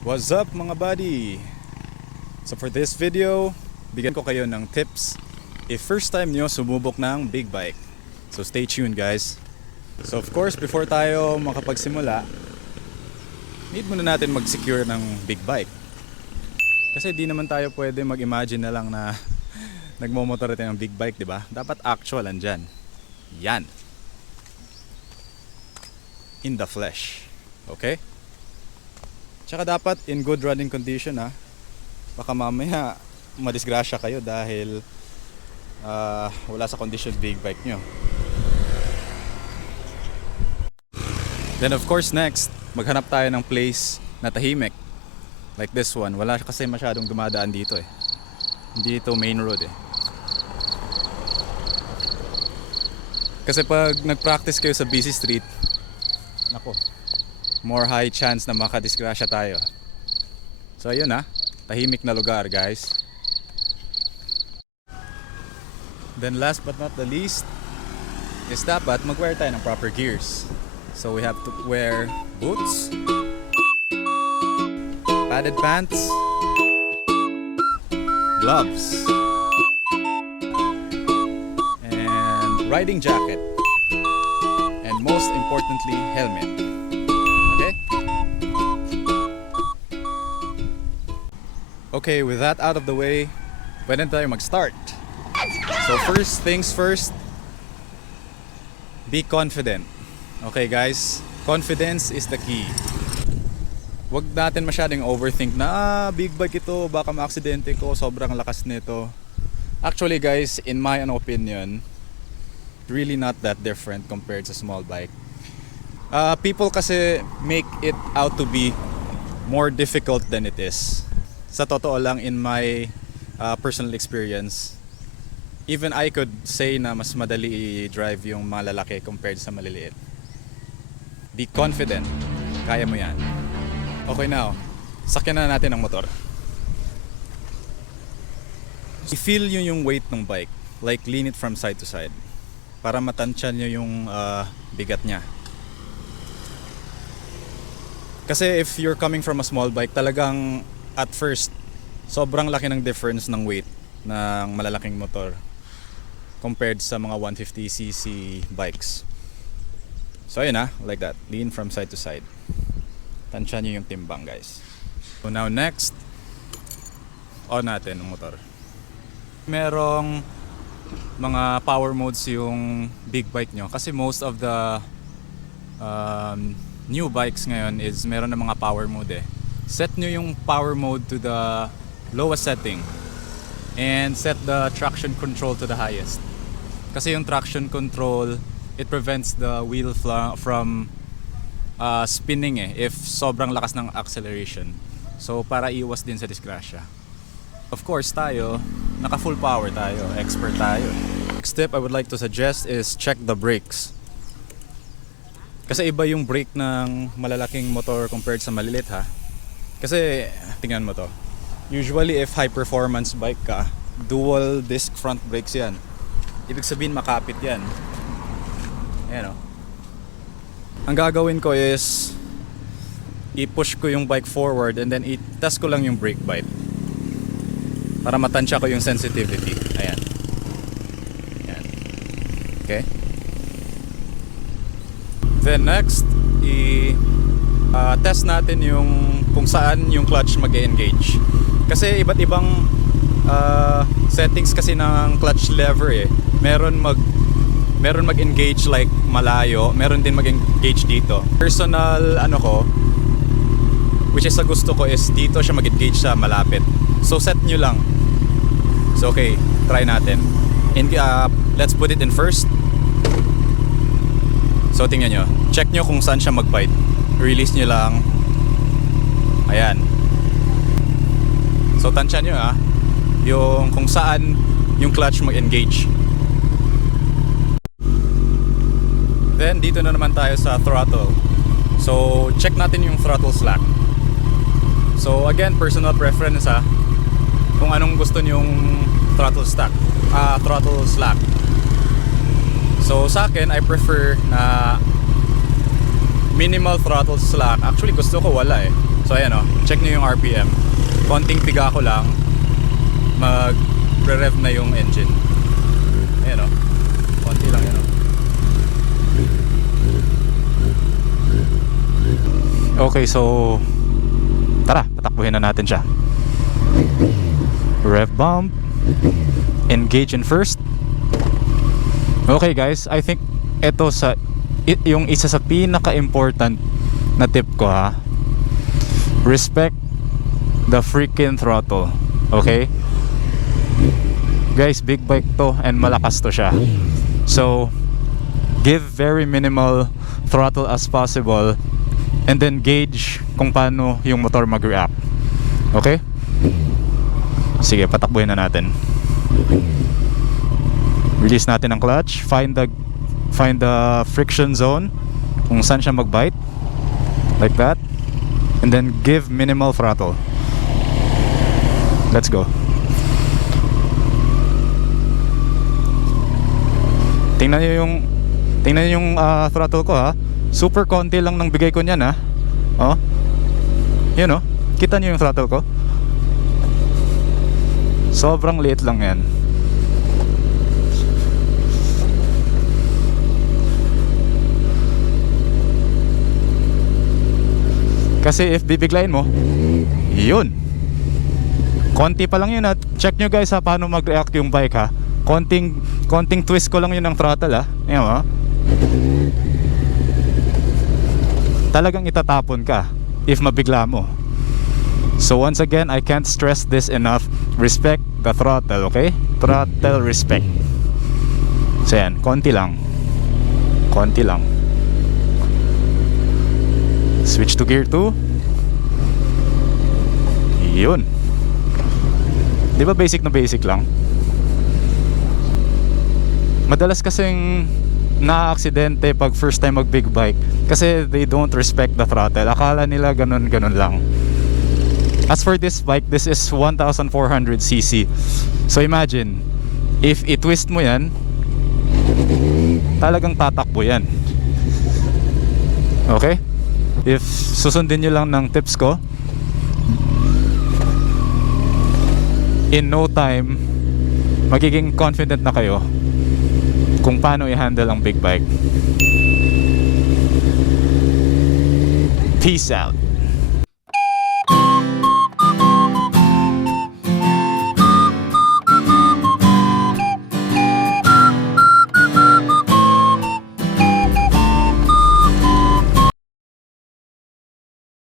What's up mga buddy? So for this video, bigyan ko kayo ng tips if first time nyo sumubok ng big bike. So stay tuned guys. So of course, before tayo makapagsimula, need muna natin mag-secure ng big bike. Kasi di naman tayo pwede mag-imagine na lang na nagmomotor tayo ng big bike, di ba? Dapat actual andyan. Yan. In the flesh. Okay? Tsaka dapat in good running condition ha. Baka mamaya madisgrasya kayo dahil wala sa condition big bike nyo. Then of course next, maghanap tayo ng place na tahimik. Like this one. Wala kasi masyadong dumadaan dito eh. Hindi ito main road eh. Kasi pag nag-practice kayo sa busy street, nako, more high chance na makadisgrasya tayo. So ayun ha, tahimik na lugar guys. Then last but not the least is dapat mag-wear tayo ng proper gears. So we have to wear boots, padded pants, gloves, and riding jacket, and most importantly, helmet. Okay, with that out of the way, pwede tayo mag-start. So first things first, be confident. Okay guys, confidence is the key. Huwag natin masyadong overthink na big bike ito, baka ma-aksidente ko, sobrang lakas nito. Actually guys, in my opinion, really not that different compared sa small bike. People kasi make it out to be more difficult than it is. Sa totoo lang, in my personal experience, even I could say na mas madali i-drive yung mga lalaki compared sa maliliit. Be confident. Kaya mo yan. Okay now, sakyan na natin ang motor. I-feel nyo yung weight ng bike. Like lean it from side to side. Para matansya nyo yung bigat niya. Kasi if you're coming from a small bike, talagang at first, sobrang laki ng difference ng weight ng malalaking motor compared sa mga 150cc bikes. So ayun like that, lean from side to side. Tansya nyo yung timbang guys. So now next, on natin ang motor. Merong mga power modes yung big bike nyo kasi most of the new bikes ngayon is meron na mga power mode eh. Set nyo yung power mode to the lowest setting and set the traction control to the highest. Kasi yung traction control, it prevents the wheel from spinning eh if sobrang lakas ng acceleration. So para iwas din sa disgrasya. Of course tayo, naka full power tayo, expert tayo. Next tip I would like to suggest is check the brakes. Kasi iba yung brake ng malalaking motor compared sa malilit ha. Kasi tingnan mo to. Usually if high performance bike ka, dual disc front brakes yan. Ibig sabihin makapit yan. Ayan o. Ang gagawin ko is i-push ko yung bike forward and then i-test ko lang yung brake bite. Para matansya ko yung sensitivity. Ayan. Ayan. Okay. Then next, test natin yung kung saan yung clutch mag-engage. Kasi iba't ibang settings kasi ng clutch lever eh. Meron mag-engage like malayo, meron din mag-engage dito. Personal ko, which is sa gusto ko is dito siya mag-engage sa malapit. So set nyo lang. So okay, try natin. Let's put it in first. So tingnan nyo, check nyo kung saan siya mag-bite. Release nyo lang. Ayan. So tansya nyo yung kung saan yung clutch mag-engage. Then dito na naman tayo sa throttle. So check natin yung throttle slack. So again, personal preference kung anong gusto nyong throttle slack. So sa akin, I prefer na minimal throttle slack. Actually gusto ko wala eh. So ayan o, check nyo yung RPM. Konting piga ko lang, mag-rev na yung engine. Ayan o, konti lang yan o. Okay, so tara, patakbuhin na natin siya. Rev bump, engage in first. Okay guys, I think ito yung isa sa pinaka-important na tip ko ha. Respect the freaking throttle. Okay? Guys, big bike to and malakas to siya. So, give very minimal throttle as possible and then gauge kung paano yung motor mag-react. Okay? Sige, patakbuhin na natin. Release natin ang clutch, find the friction zone kung saan siya mag-bite, like that, and then give minimal throttle. Let's go. Tingnan niyo yung throttle ko ha. Super konti lang ng bigay ko niyan ha. Oh. Yun oh. Kita niyo yung throttle ko? Sobrang liit lang yan. Kasi if bibiglayin mo, yun. Konti pa lang yun at check nyo guys ha paano mag-react yung bike ha. Konting twist ko lang yun ng throttle ha. Ayan ha. Talagang itatapon ka if mabigla mo. So once again, I can't stress this enough. Respect the throttle, okay? Throttle respect. So yan, konti lang. Konti lang. Switch to gear 2. Yun. Di ba basic na basic lang? Madalas kasing na-aksidente pag first time mag big bike kasi they don't respect the throttle. Akala nila ganun lang. As for this bike, this is 1400cc. So imagine, if i-twist mo yan, talagang tatakbo yan. Okay? If susundin nyo lang ng tips ko, in no time, magiging confident na kayo kung paano i-handle ang big bike. Peace out.